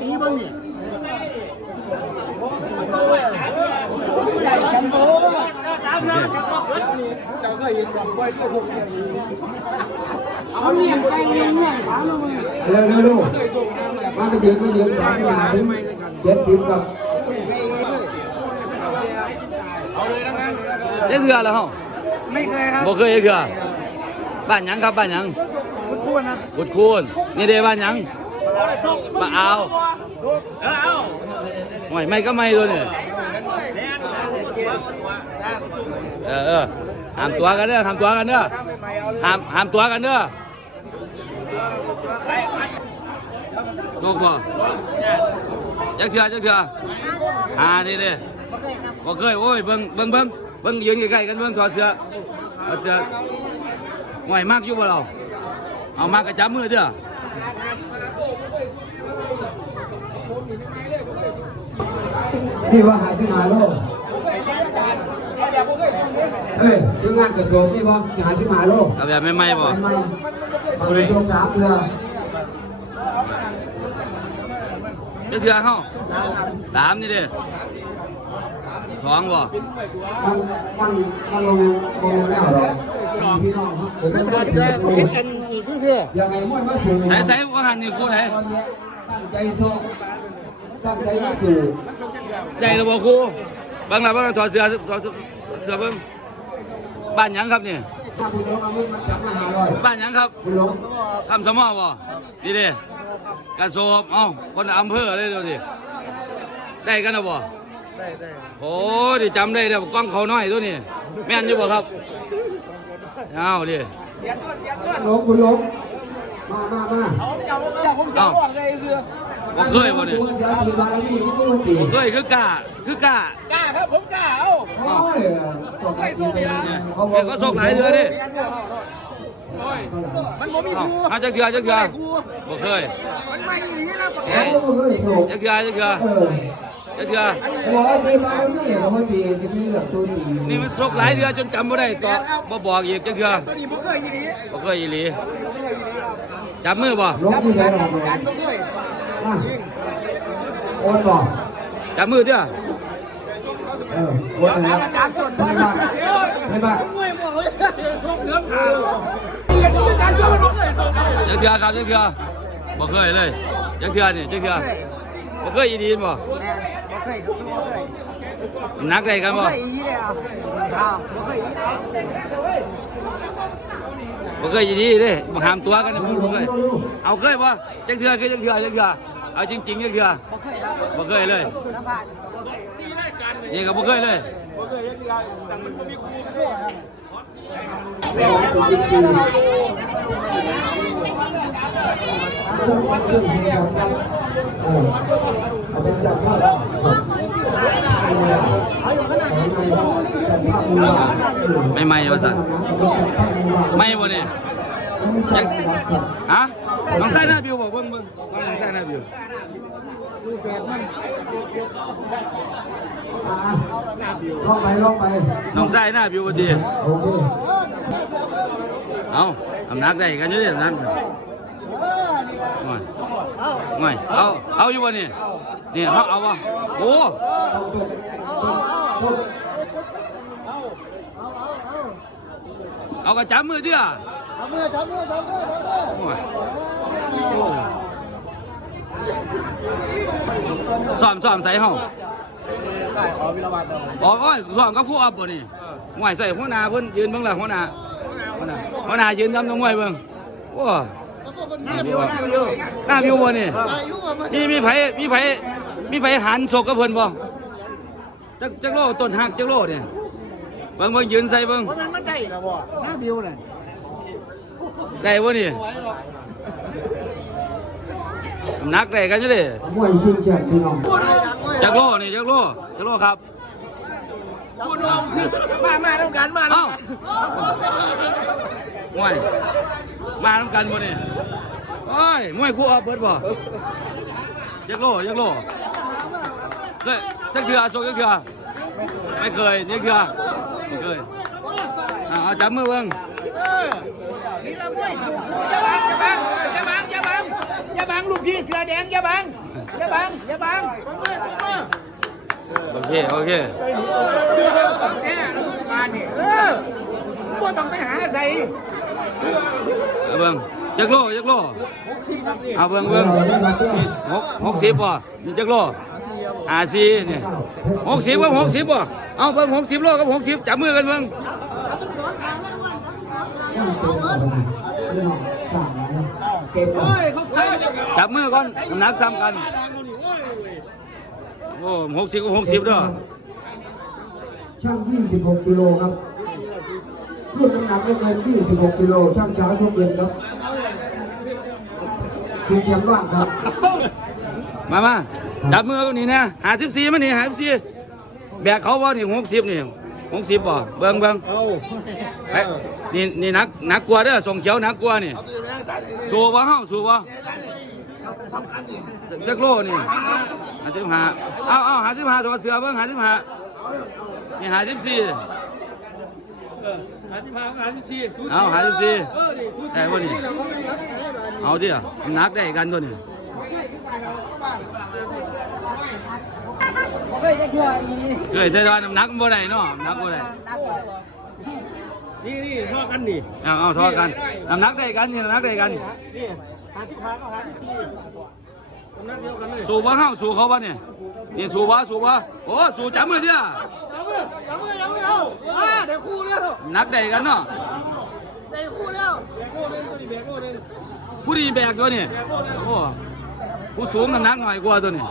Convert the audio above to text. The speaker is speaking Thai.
ตีบ้างเนี่ยเร็วมาไปยืน30 ถึง 70กับเยอะแล้วเหรอไม่เคยครับบ่เคยเยอะบ้านยังครับบ้านยังกุดคูนครับกุดคูนนี่เด้บ้านยังบ้านเอาไม่ก็ไม่ตัวนี่ห้ามตัวกันเด้อห้ามตัวกันเด้อห้ามตัวกันเด้อโชคบ่จักเถื่อนี่เด้บ่เคยโอ้ยเบิ่งยืนใกล้ๆกันเบิ่งถอดเสื้อห่วยมากอยู่บ่เราเอามากกระจับมือเด้อพี่ว่า55 โลเฮ้ยทีมงานกระทรวงพี่ว่า55 โลเอาแบบไม่บ่บริษัท3 เดือนจักเถื่อเฮา3นี่เด้2บ่มันลงแล้วหรอพี่น้องผมไม่ได้คิดกันยังไงมั่วมาสู่ใส่ว่าหันนี่กูไหนตั้งใจสู้ตั้งใจมาสู่ใจระบบกูบางละถอดเสื้อเบิ่งบ้านยังครับนี่บ้านยังครับคำสมอบ่นี่เด้กระโสบคนอำเภอเลยเดี๋ยวดิได้กันนะบ่ได้โอ้ดิจำได้เดี๋ยวกล้องเขาน้อยตัวนี้แม่นอยู่บ่ครับเอาดิคุณลงมาบ่เคยบ่เนี่ยบ่เคยคือกล้าครับผมกล้าก็ส่งหลายเดือนดิมันบ่มีครูจักเถื่อบ่เคยมันไม่หนีนะจักเถื่อนี่มันส่งหลายเดือนจนจำบ่ได้ต่อบ่บอกอีกจักเถื่อตัวนี้บ่เคยอีหลีจับมือบ่โอนบ่จับมือเด้อโอนนะไม่บ้าจักเถื่อครับจักเถื่อบ่เคยเลยจักเถื่อนี่จักเถื่อบ่เคยอีดีนบ่นักได้กันบ่บ่เคยอีดีเด้บ่ห้ามตัวกันบ่เคยเอาเคยบ่จักเถื่อเอาจริงๆจักเถื่อบ่เคยเลยนี่ก็บ่เคยเลยไม่ว่าสั่นไม่บ่เนี่ยฮะน้องใส่หน้าบิวบอกเบิ่งน้องใส่หน้าบิวลองไปน้องใส่หน้าบิวพอดีเอาทำนักได้กันเยอะๆนั้นไม่เอาอยู่บ่เนี่ยนี่เอาวะโอ้เอากระจับมือดิจับมือซ้อมใส่ห้องอ๋อซ้อมกับผู้อับบ่นี่มวยใส่หัวหน้าเพิ่นยืนเบิ่งล่ะหัวหน้ายืนทำน้ำมวยเบิ่งโอ้หน้าวิวบ่นี่มีไผหันศกกับเพิ่นบ่จักโลต้นหักจักโลเนี่ยเบิ่งยืนใส่เบิ่งมันได้ล่ะบ่หน้าวิวน่ะได้บ่นี่นักได้กันอยู่ดิมวยชิงแชมป์พี่น้องจักโลครับคุณน้องมาต้องการมาอ้าวมวยมาต้องการบ่นี่โอ้ยมวยคู่อับเบิดบ่จักโลจักเถื่อโชคจักเถื่อไม่เคยนี่เถื่อไม่เคยจับมือเบิ่งนี่ละมวยอย่าบัง บังลูกพี่เสือแดงอย่าบังอย่าบังอย่าบัง โอเคโอเค แน่มาเนี่ยบ่ต้องไปหาใส่ เอาเบิ่งจักโลจักโลเอาเบิ่งเบิ่งนี่60บ่นี่จักโล54นี่60กับ60บ่เอาเบิ่ง60โลกับ60จับมือกันเบิ่ง จับมือก่อนน้ำหนักซ้ำกันโอ้60กับ60เด้อ ช่าง26กิโลครับรุ่นน้ำหนักไม่เกิน26กิโลช่างเช้าช่วงเย็นครับชิงแชมป์ว่างครับ มาจับมือกันนี่นะ54มันนี่54แบกเขาบ่นี่60นี่60บ่เบิ่งไปนี่นักกลัวเด้อส่งเขียวนักกลัวนี่สู้บ่เฮาสู้บ่จักโลนี่55เอา55ตัวเสือเบิ่ง55นี่54เอา54ได้บ่นี่เอาดินักได้กันตัวนี้เฮ้ยใช่น้ำหนักบ่ได้เนาะน้ำหนักบ่ได้นี่ทอกันนี่เอาทอกันน้ำหนักได้กันนี่น้ำหนักได้กันนี่55ก็54น้ำหนักเดียวกันเลยสู้บ่เฮาสู้เขาบ่เนี่ยนี่สู้บ่โอ้สู้จับมือเด้อจับมือเอาเดี๋ยวคู่แล้ว นักได้กันเนาะ ได้คู่แล้ว ผู้ดีแบกตัวนี่โอ้ผู้สูงน้ำหนักหน่อยกว่าตัวนี่